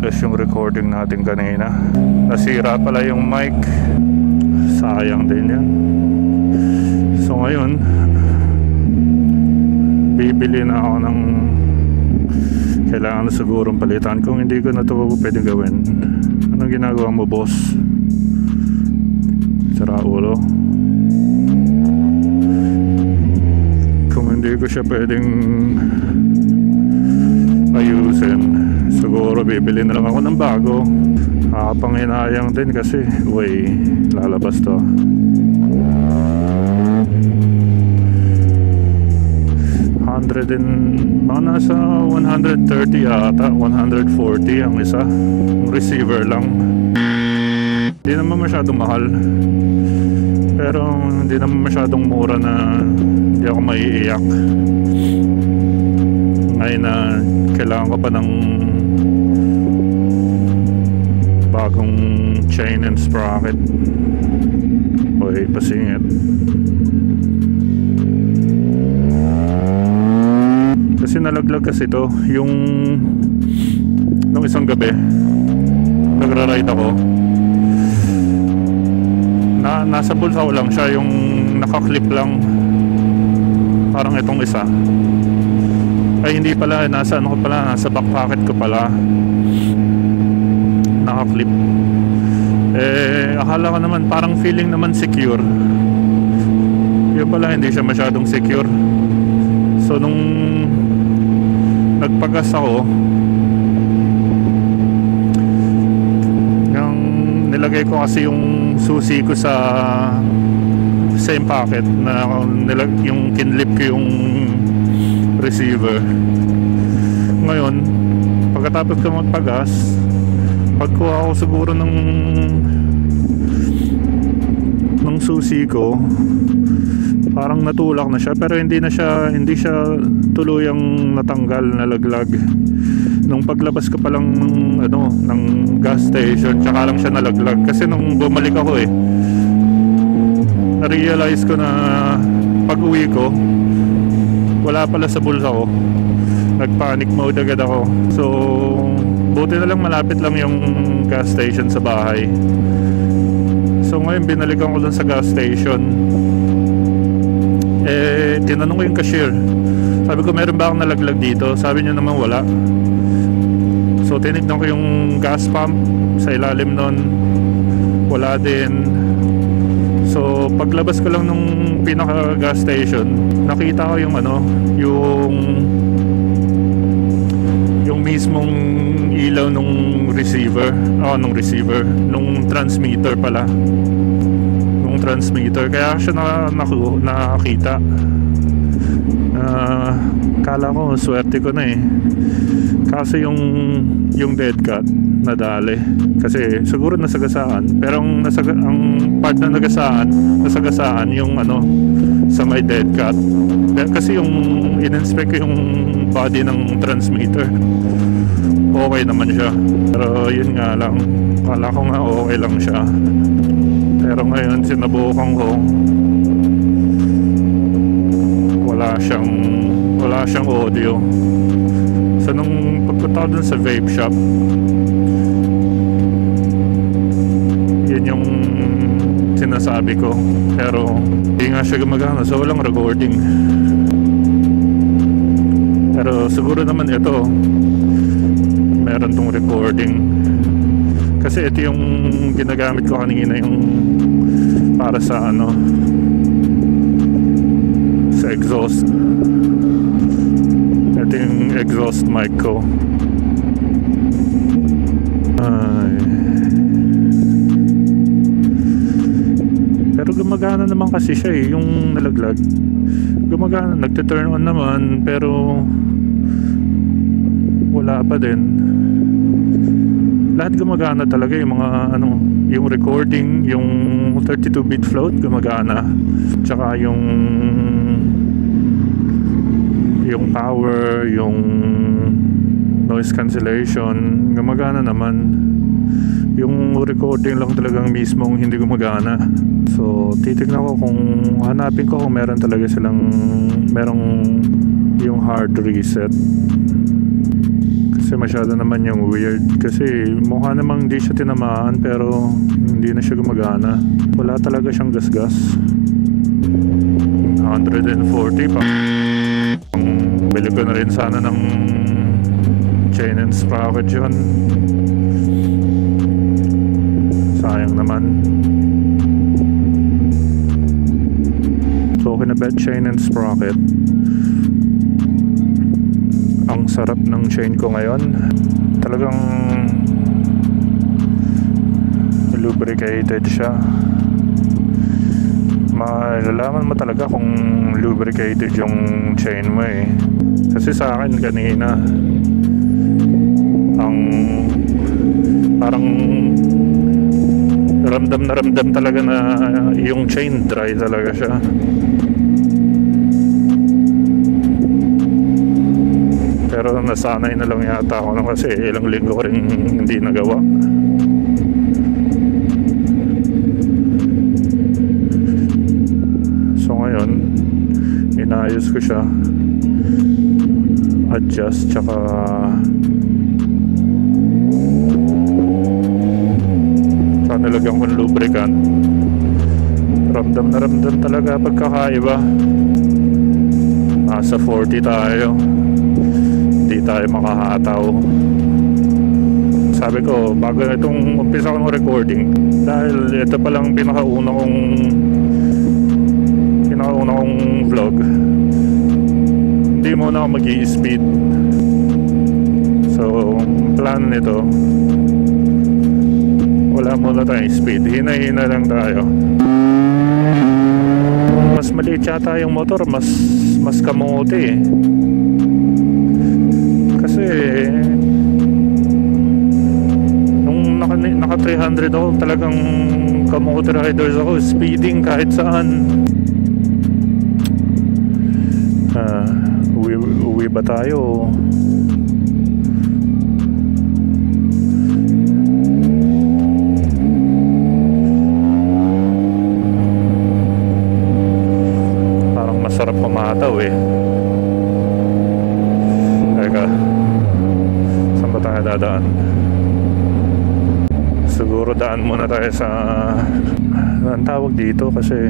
flawless yung recording natin kanina. Nasira pala yung mic, sayang din yan. So ngayon bibili na ako ng kailangan na sigurong palitan. Kung hindi ko na ito pwede gawin, anong ginagawa mo, boss? Sira ulo. Kung hindi ko siya pwedeng ayusin, siguro bibili na lang ako ng bago. Panginayang din kasi way lalabas to. Mga nasa 130 ata, 140 ang isa, receiver lang. Hindi naman masyadong mahal, pero hindi naman masyadong mura na hindi ako maiiyak. Ngayon na kailangan ko pa ng bagong chain and sprocket. Okay, pasingit. Kasi nalaglag kasi ito yung nung isang gabi nagra-ride ako, nasa bulsa ko lang siya, yung nakaklip lang, parang itong isa ay hindi pala, nasa ano ko pala, nasa back pocket ko pala nakaklip. Akala ko naman parang feeling naman secure, yun pala hindi siya masyadong secure. So nung nagpagas ako, nilagay ko kasi yung susi ko sa same pocket na yung kinlip ko yung receiver. Ngayon pagkatapos ko magpagas, pagkuha ko siguro ng susi ko, parang natulak na siya, pero hindi siya tuluyang natanggal, nalaglag. Nung paglabas ko pa lang ng gas station, tsaka lang siya nalaglag. Kasi nung bumalik ako na-realize ko na pag uwi ko wala pala sa bulsa ko. Nag-panic mode agad ako. So buti na lang malapit lang yung gas station sa bahay. So ngayon binalikan ko dun sa gas station. Tinanong ko yung cashier, sabi ko meron ba akong nalaglag dito? Sabi niya naman wala. So tinignan ko yung gas pump sa ilalim nun, wala din. So paglabas ko lang nung pinaka gas station, nakita ko yung yung mismong ilaw nung receiver, nung transmitter pala, transmitter, kaya siya nakita. Kala ko swerte ko na kasi yung dead cat nadali, kasi siguro nasagasaan, pero ang part na nasagasaan yung sa may dead cat, kasi yung in-inspect yung body ng transmitter, okay naman siya, pero yun nga lang, kala ko nga okay lang siya. Pero ngayon sinubukan ko, wala siyang audio. So nung pagpunta ko dun sa vape shop, yun yung sinasabi ko, pero hindi nga siya gumagana, so walang recording. Pero siguro naman ito meron tong recording, kasi ito yung ginagamit ko kanina, yung para sa sa exhaust. Ito yung exhaust mic ko. Pero gumagana naman kasi siya yung nalaglag. Gumagana, nagte-turn on naman, pero wala pa din. Lahat gumagana talaga, yung mga yung recording, yung 32-bit float gumagana, tsaka yung power, yung noise cancellation gumagana naman. Yung recording lang talagang mismong hindi gumagana. So titignan ko kung hanapin ko kung meron talaga silang merong yung hard reset, kasi Kasi masyado naman yung weird. Kasi mukha namang hindi siya tinamaan pero hindi na siya gumagana. Wala talaga siyang gasgas. 140 pa. Bili ko na rin sana ng chain and sprocket yun. Sayang naman. So kinabet chain and sprocket. Ang sarap ng chain ko ngayon. Talagang lubricated siya. Malalaman mo talaga kung lubricated yung chain mo eh. Kasi sa akin kanina ang parang ramdam na ramdam talaga na yung chain dry talaga siya. Pero nasanay na lang yata ako kasi ilang linggo ko rin hindi nagawa. So ngayon inayos ko siya, adjust, tsaka nilagyan ko ng lubricant. Ramdam na ramdam talaga pagkakaiba. Nasa 40 tayo, hindi tayo makahataw. Sabi ko bago itong umpisa ko ng recording, dahil ito palang pinakauna kong vlog, hindi muna ako mag-i-speed. So plan nito, wala muna tayong speed, hina-hina lang tayo. Mas maliit yata yung motor, mas kamote eh. Kasi nung naka 300 ako, talagang kamote riders ako, speeding kahit saan. Uwi ba tayo? Sarap pumataw eh. Teka, saan ba tayo dadaan? Siguro daan muna tayo sa ang tawag dito kasi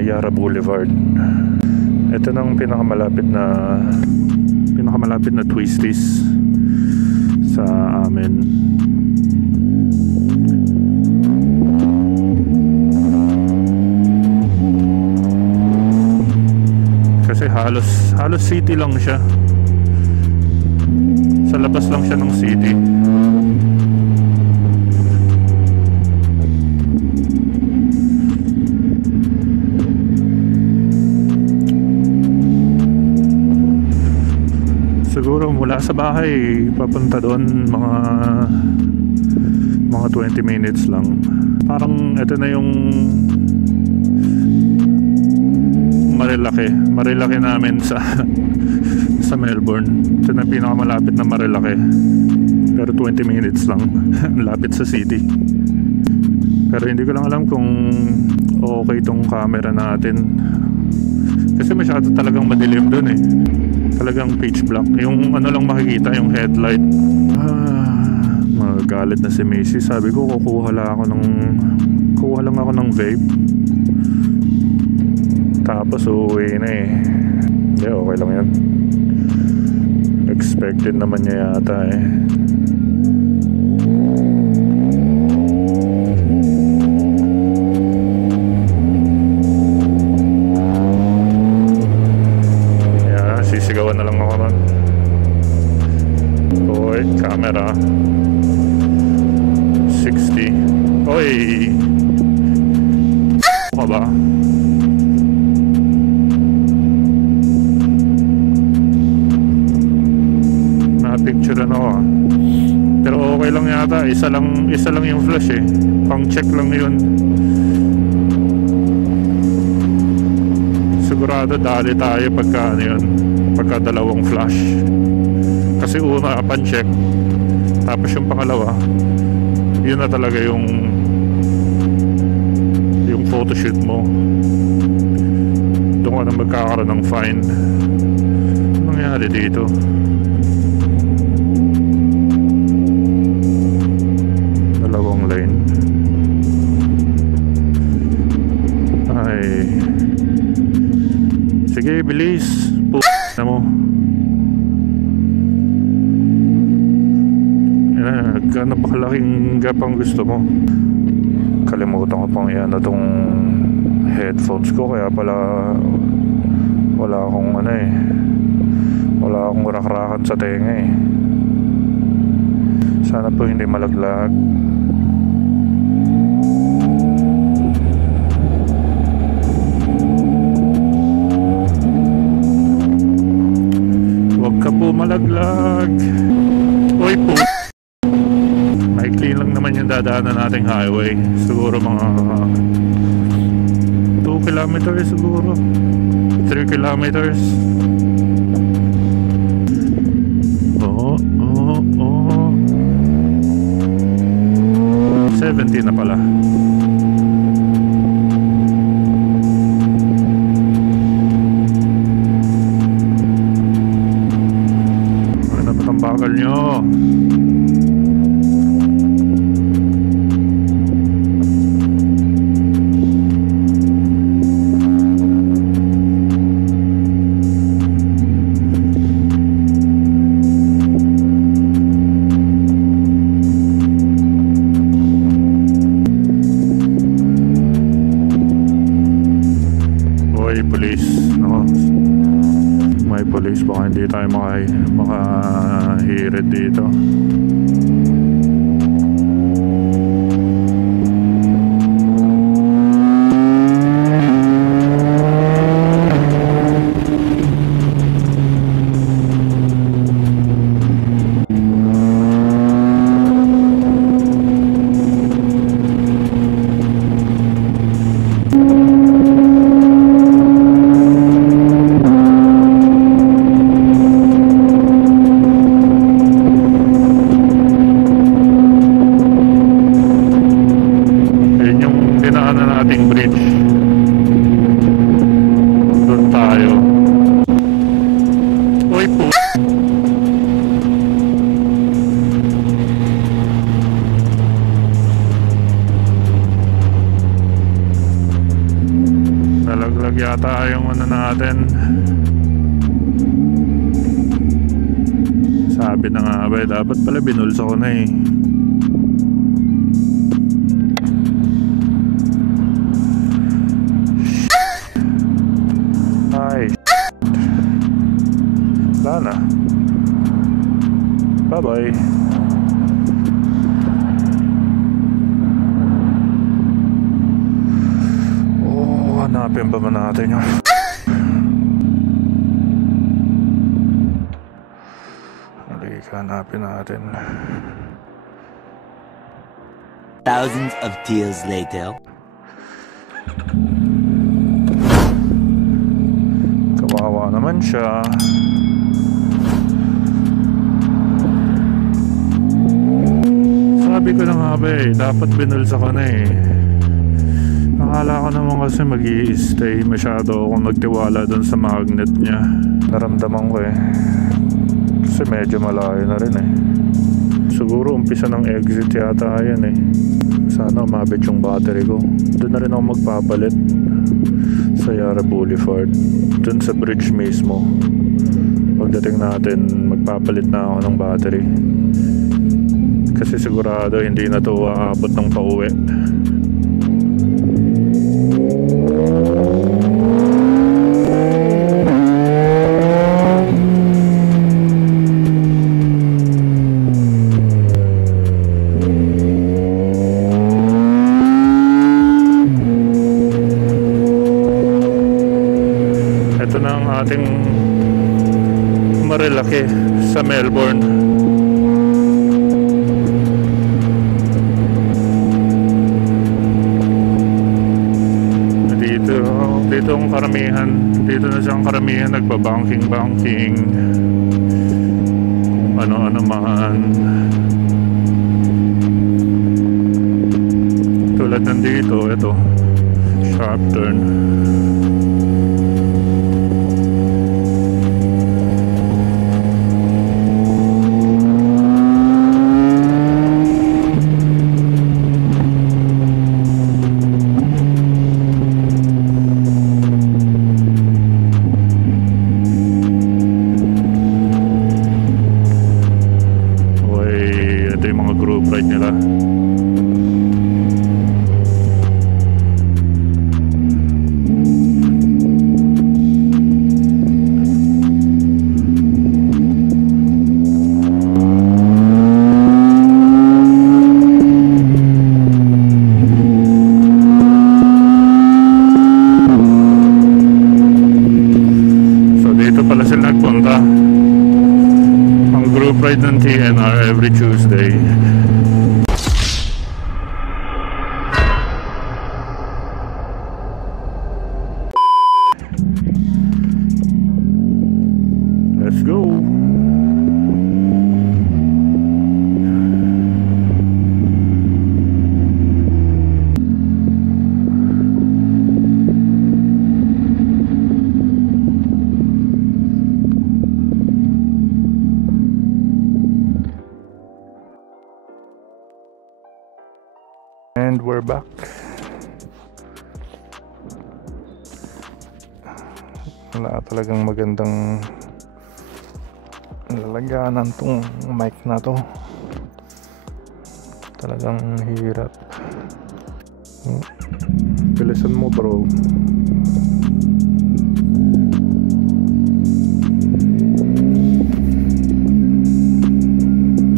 Yara Boulevard. Ito nang pinakamalapit na twisties sa amin. Kasi halos city lang siya. Sa labas lang siya ng city. Siguro mula sa bahay papunta doon mga 20 minutes lang. Parang ito na yung Marilaki namin sa Melbourne. Ito na pinakamalapit na Marilaki, pero 20 minutes lang. Lapit sa city. Pero hindi ko lang alam kung okay itong camera natin, kasi masyado talagang madilim dun eh. Talagang pitch black. Yung ano lang makikita, yung headlight. Magagalit na si Macy. Sabi ko kukuha lang ako ng vape, tapos uuwi na eh. Hindi, okay lang yan. Expected naman niya yata eh. Yan, sisigawan na lang ako nun. Oy, camera 60. Oy, ano ba? Picture ako ah. Pero okay lang yata, isa lang yung flash eh. Pang check lang yun. Sigurado dali tayo pagka ano yun, pagka dalawang flash. Kasi una pan check, tapos yung pangalawa, yun na talaga yung photoshoot mo. Doon ka na magkakaroon ng fine. Anong nangyari dito? Ay. Sige, bilis. Na mo. Gano'n pa kalaking gap ang gusto mo? Kalimutan ko pang yan na tong headphones ko, kaya pala wala akong wala akong rakrakan sa tenga eh. Sana po hindi malaglag. Huwag ka po malaglag. Oy po. Maikli lang naman yung dadaanan nating highway. Siguro mga 2 kilometers siguro. 3 kilometers. Oo. 70 na pala. Ano ba ang bagal nyo? Police, no? May police, baka hindi tayo makahirit dito. Nating bridge. Doon tayo. Uy po. Nalaglag yata yung natin. Sabi na nga ba, dapat pala binulsa ko na eh. Wala na. Bye bye. Oh, hanapin ba natin yun? Halika, hanapin natin. Thousands of tears later. Kawawa naman siya. Sabi ko na nga ba eh, dapat binulsa ko na eh. Akala ko naman kasi mag-i-stay. Masyado akong nagtiwala dun sa magnet niya. Naramdaman ko eh. Kasi medyo malayo na rin eh. Siguro umpisa ng exit yata yan eh. Sana umabit yung battery ko. Doon na rin ako magpapalit sa Yara Boulevard. Doon sa bridge mismo. Pagdating natin, magpapalit na ako ng battery. Kasi sigurado hindi na ito aabot ng pauwi. Ito na ang ating Marilaki sa Melbourne. Dito ang karamihan, dito na siyang karamihan nagbabanking kung ano-ano man. Tulad nandito, ito sharp turn. nanonood ng TNR every Tuesday. Let's go. And we're back. Wala talagang magandang lalagyanan tong mic na to. Talagang hirap. Bilisan mo, bro.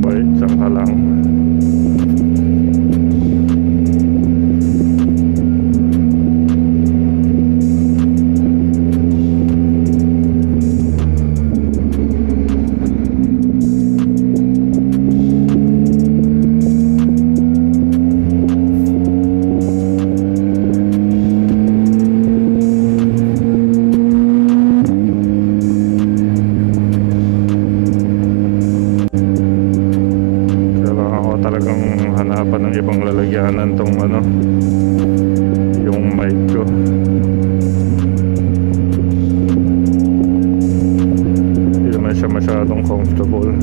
Wait, saka lang. Talagang hanapan ng ibang lalagyanan tong ano, yung mic ko. Hindi naman siya masyadong comfortable.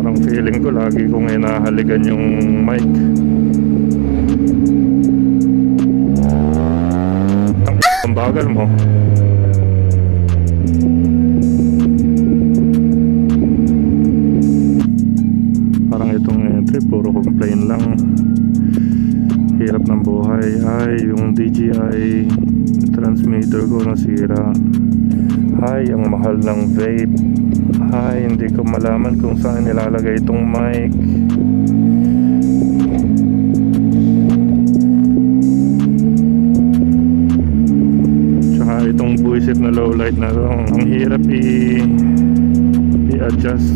Parang feeling ko lagi kong hinahalikan yung mic. Ang bagal mo. Puro complain lang. Hirap ng buhay. Ay, yung DJI transmitter ko nasira. Ay, ang mahal ng vape. Ay, hindi ko malaman kung saan nilalagay itong mic. Tsaka itong buisit na low light na to, ang hirap i-adjust.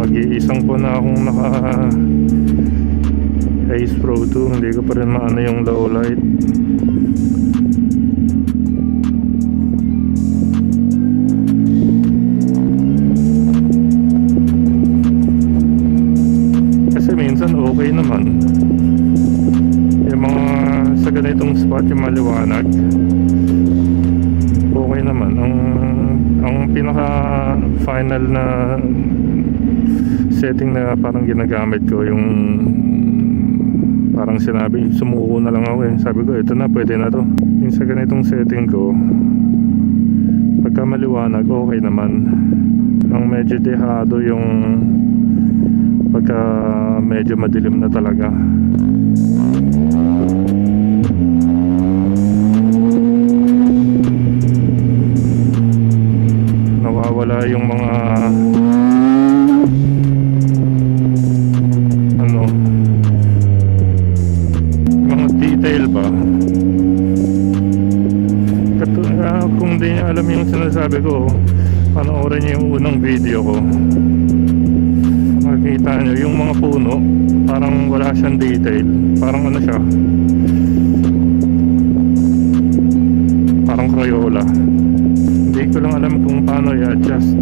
Mag-iisang po na akong naka Ace Pro 2, hindi ko pa rin maano yung low light. Kasi minsan okay naman yung mga sa ganitong spot, yung maliwanag okay naman. Ang pinaka final na setting na parang ginagamit ko, yung parang sinabi, sumuko na lang ako eh. Sabi ko, ito na, pwede na to. Yung sa ganitong setting ko, pagka maliwanag, okay naman. Ang medyo dehado yung pagka medyo madilim na talaga. Nawawala yung mga detail ba. Kung di niya alam yung sinasabi ko, panoorin niyo yung unang video ko, makikita niyo yung mga puno parang wala siyang detail, parang ano siya, parang Crayola. Hindi ko lang alam kung paano i-adjust,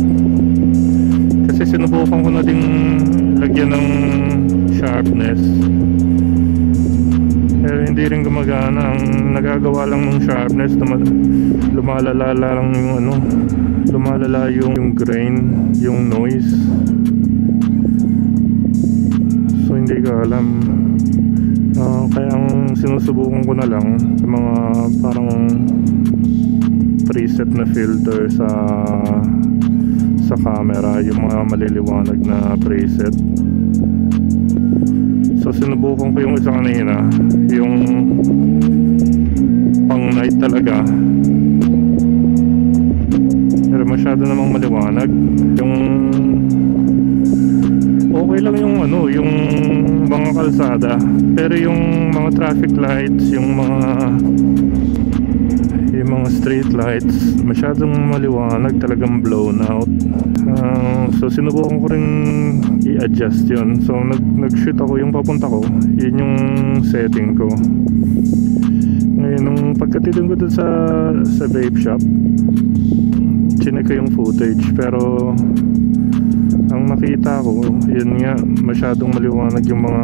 kasi sinubukan ko na ding lagyan ng sharpness pero hindi rin gumagana. Ang nagagawa lang ng sharpness, lumalala lang yung ano, lumalala yung grain, yung noise. So hindi ko alam. Kaya ang sinusubukan ko na lang yung mga parang preset na filter sa camera, yung mga maliliwanag na preset. So sinubukan ko yung isa kanina, yung pang night talaga, pero masyado namang maliwanag. Yung okay lang yung ano, yung mga mga kalsada. Pero yung mga traffic lights, yung mga street lights, masyadong maliwanag, talagang blown out. So sinubukan ko rin i-adjust yun. So nag-shoot ako yung papunta ko, yun yung setting ko. Ngayon nung pagkatitin ko dun sa vape shop, chinek ko yung footage, pero ang nakita ko, yun nga, masyadong maliwanag yung mga,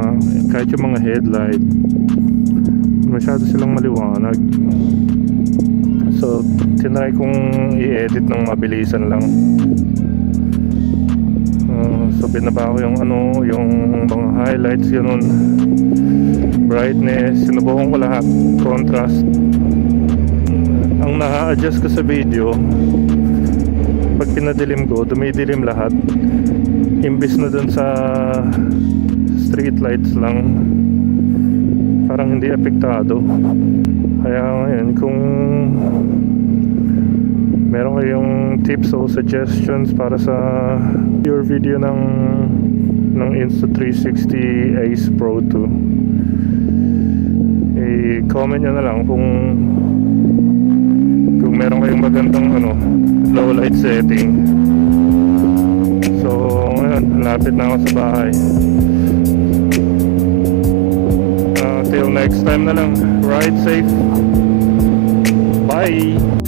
kahit yung mga headlight, masyado silang maliwanag. So tinry kong i-edit ng mabilisan lang. So binaba ko yung yung mga highlights, ganun, brightness, sinubukan ko lahat, contrast. Ang na-adjust ko sa video, pag pinadilim ko, dumidilim lahat, imbis na dun sa street lights lang, parang hindi apektado. Kaya ngayon, kung meron kayong tips o suggestions para sa your video ng Insta360 Ace Pro 2, i-comment nyo na lang kung meron kayong magandang low light setting. So ngayon, lapit na ako sa bahay. Till next time na lang, ride safe, bye.